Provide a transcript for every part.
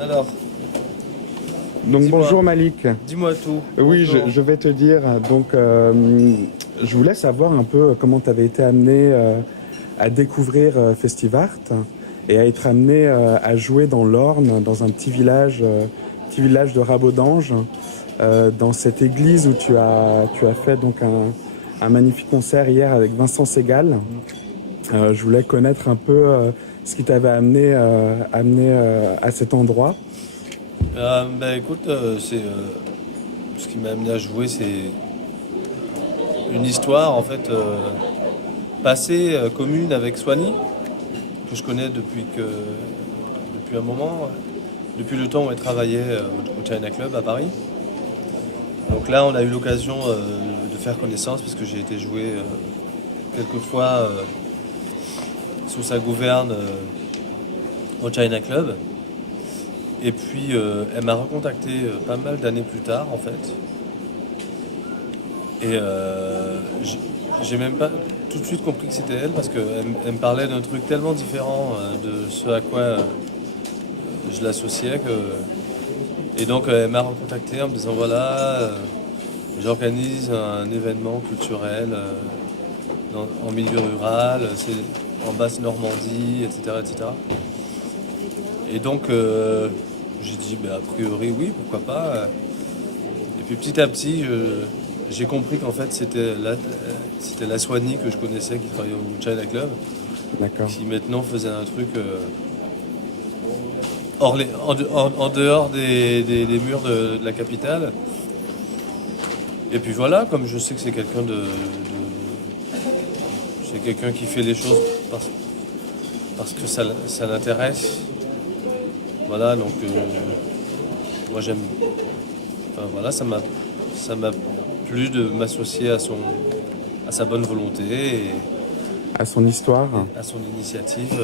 Alors, Donc dis-moi, bonjour Malik. dis-moi tout. Oui, Bonjour. je vais te dire. Donc, je voulais savoir un peu comment tu avais été amené à découvrir Festivart et à être amené à jouer dans l'Orne, dans un petit village de Rabodange, dans cette église où tu as fait donc un magnifique concert hier avec Vincent Segal. Je voulais connaître un peu ce qui t'avait amené à cet endroit. Écoute, ce qui m'a amené à jouer, c'est une histoire en fait passée commune avec Swanny, que je connais depuis un moment, depuis le temps où elle travaillait au China Club à Paris. Donc là, on a eu l'occasion de faire connaissance parce que j'ai été jouer quelques fois sous sa gouverne au China Club. Et puis elle m'a recontacté pas mal d'années plus tard en fait. Et j'ai même pas tout de suite compris que c'était elle parce qu'elle me parlait d'un truc tellement différent de ce à quoi je l'associais que. Et donc elle m'a recontacté en me disant voilà, j'organise un événement culturel en milieu rural, c'est en basse Normandie, etc. etc. Et donc j'ai dit a priori oui, pourquoi pas. Et puis petit à petit, j'ai compris qu'en fait c'était la Swanny que je connaissais qui travaillait au China Club, D'accord. qui maintenant faisait un truc en dehors des murs de la capitale. Et puis voilà, comme je sais que c'est c'est quelqu'un qui fait les choses parce que ça l'intéresse. Voilà, donc moi j'aime. Enfin voilà, ça m'a plu de m'associer à sa bonne volonté et À son histoire. à son initiative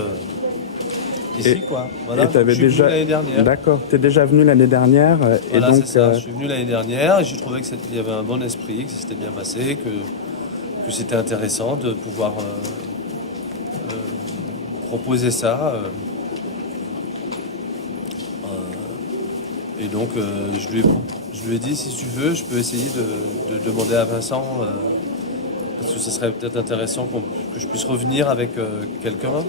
Et, ici quoi. Voilà, et tu avais je suis venu déjà. l'année dernière. D'accord, tu es déjà venu l'année dernière. Et Voilà, donc, c'est ça. Je suis venu l'année dernière et j'ai trouvé qu'il y avait un bon esprit, que ça s'était bien passé, que c'était intéressant de pouvoir proposer ça. Et donc, je lui ai dit, si tu veux, je peux essayer de demander à Vincent, parce que ce serait peut-être intéressant que je puisse revenir avec quelqu'un.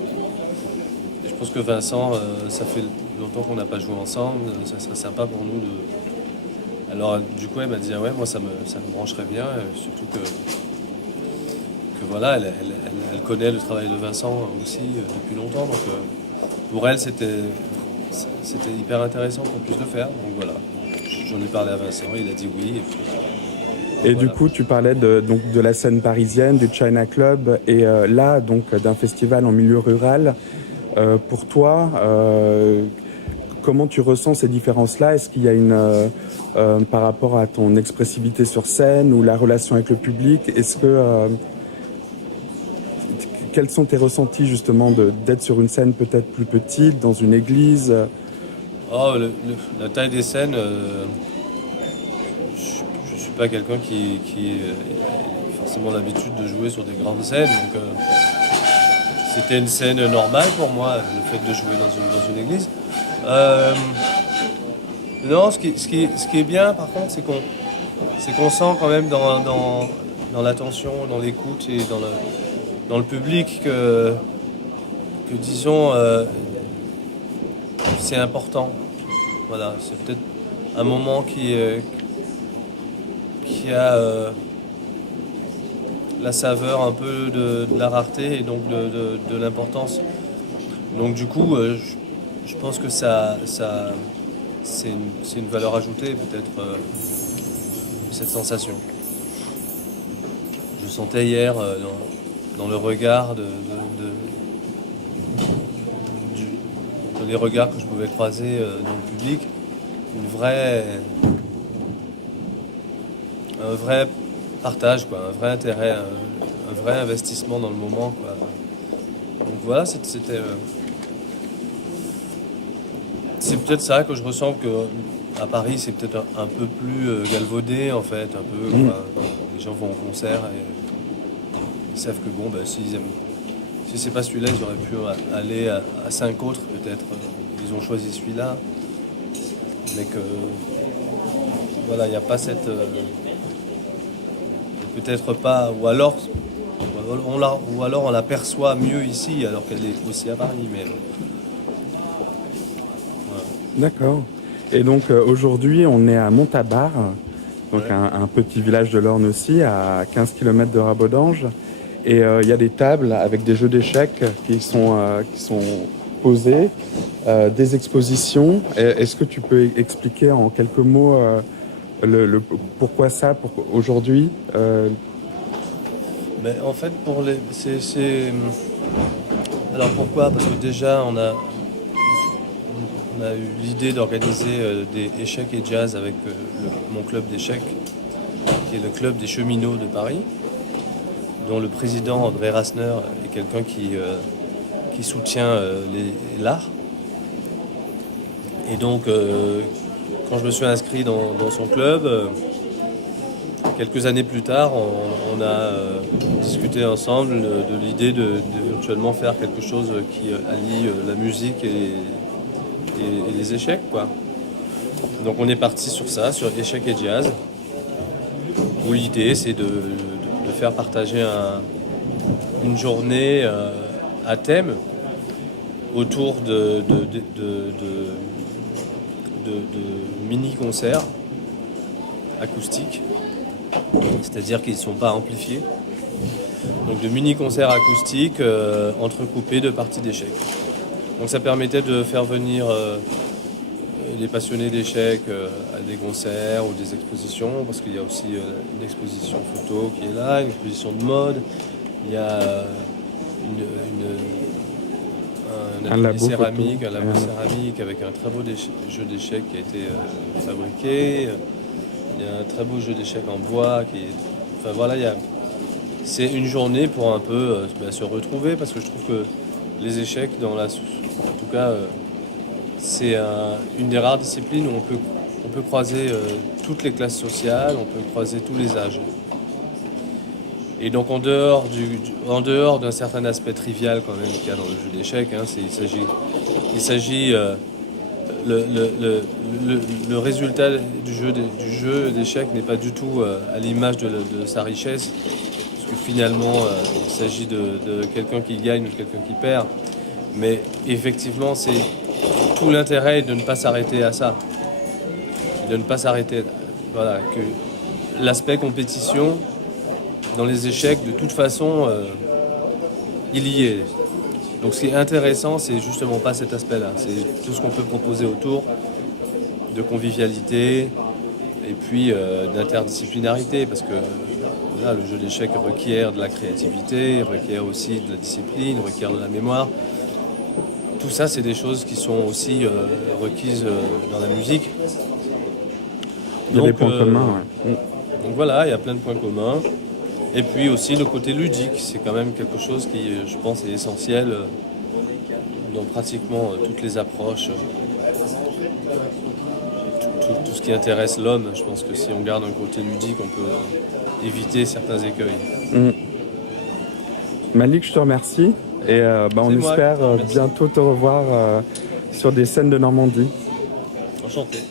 Et je pense que Vincent, ça fait longtemps qu'on n'a pas joué ensemble, ça serait sympa pour nous de. Alors, du coup, elle m'a dit, ah ouais, moi, ça me brancherait bien, surtout que voilà, elle connaît le travail de Vincent aussi depuis longtemps, donc pour elle, c'était hyper intéressant qu'on puisse le faire. Donc voilà, j'en ai parlé à Vincent, il a dit oui. et du Voilà. coup, tu parlais donc, de la scène parisienne, du China Club, et là, donc, d'un festival en milieu rural. Pour toi, comment tu ressens ces différences-là? Est-ce qu'il y a par rapport à ton expressivité sur scène ou la relation avec le public, quels sont tes ressentis justement d'être sur une scène peut-être plus petite, dans une église? Oh, la taille des scènes, je suis pas quelqu'un qui a forcément l'habitude de jouer sur des grandes scènes, donc c'était une scène normale pour moi, le fait de jouer dans une église. Non, ce qui est bien par contre, c'est qu'on sent quand même dans l'attention, dans l'écoute et dans le public que disons, c'est important. Voilà, c'est peut-être un moment qui a la saveur un peu de la rareté et donc de l'importance. Donc du coup, je pense que c'est une valeur ajoutée peut-être cette sensation. Je sentais hier dans le regard dans les regards que je pouvais croiser dans le public, un vrai partage, quoi, un vrai intérêt, un vrai investissement dans le moment, quoi. Donc voilà, c'est peut-être ça que je ressens que à Paris c'est peut-être un peu plus galvaudé en fait, un peu quoi. Les gens vont au concert et ils savent que bon, si c'est pas celui-là, ils auraient pu aller à cinq autres peut-être. Ils ont choisi celui-là. mais que voilà, il n'y a pas cette peut-être pas, ou alors on la perçoit mieux ici alors qu'elle est aussi à Paris, mais voilà. D'accord. Et donc aujourd'hui, on est à Montabar, donc Ouais. un petit village de l'Orne aussi, à 15 km de Rabodange. Et il y a des tables avec des jeux d'échecs qui sont posés, des expositions. Est-ce que tu peux expliquer en quelques mots pourquoi ça, aujourd'hui Mais en fait, alors pourquoi? Parce que déjà, on a eu l'idée d'organiser des échecs et jazz avec mon club d'échecs, qui est le club des cheminots de Paris, dont le président André Rasner est quelqu'un qui soutient l'art. Et donc, quand je me suis inscrit dans son club, quelques années plus tard, on a discuté ensemble de l'idée d'éventuellement faire quelque chose qui allie la musique et les échecs, quoi. Donc on est parti sur ça, sur échecs et jazz, où l'idée c'est de faire partager une journée à thème autour de mini-concerts acoustiques, c'est-à-dire qu'ils ne sont pas amplifiés. Donc de mini-concerts acoustiques entrecoupés de parties d'échecs. Donc ça permettait de faire venir les passionnés d'échecs à des concerts ou des expositions, parce qu'il y a aussi une exposition photo qui est là, une exposition de mode, il y a un labo céramique, photo. un labo céramique avec un très beau jeu d'échecs qui a été fabriqué. Il y a un très beau jeu d'échecs en bois qui est... Enfin voilà, c'est une journée pour un peu se retrouver, parce que je trouve que les échecs, en tout cas, c'est une des rares disciplines où on peut croiser toutes les classes sociales, on peut croiser tous les âges. Et donc en dehors d'un certain aspect trivial quand même qu'il y a dans le jeu d'échecs, hein, il s'agit le résultat du jeu d'échecs n'est pas du tout à l'image de sa richesse, parce que finalement il s'agit de quelqu'un qui gagne ou de quelqu'un qui perd. Mais effectivement, c'est tout l'intérêt de ne pas s'arrêter à ça, de ne pas s'arrêter. Voilà, que l'aspect compétition dans les échecs, de toute façon, il y est. Donc ce qui est intéressant, c'est justement pas cet aspect-là. C'est tout ce qu'on peut proposer autour de convivialité et puis d'interdisciplinarité, parce que voilà, le jeu d'échecs requiert de la créativité, requiert aussi de la discipline, requiert de la mémoire. Tout ça, c'est des choses qui sont aussi requises dans la musique. Il y a des points communs. Ouais. Donc voilà, il y a plein de points communs. Et puis aussi le côté ludique, c'est quand même quelque chose qui, je pense, est essentiel dans pratiquement toutes les approches. Tout ce qui intéresse l'homme, je pense que si on garde un côté ludique, on peut éviter certains écueils. Malik, je te remercie. Et on espère bientôt te revoir sur des scènes de Normandie. Enchanté.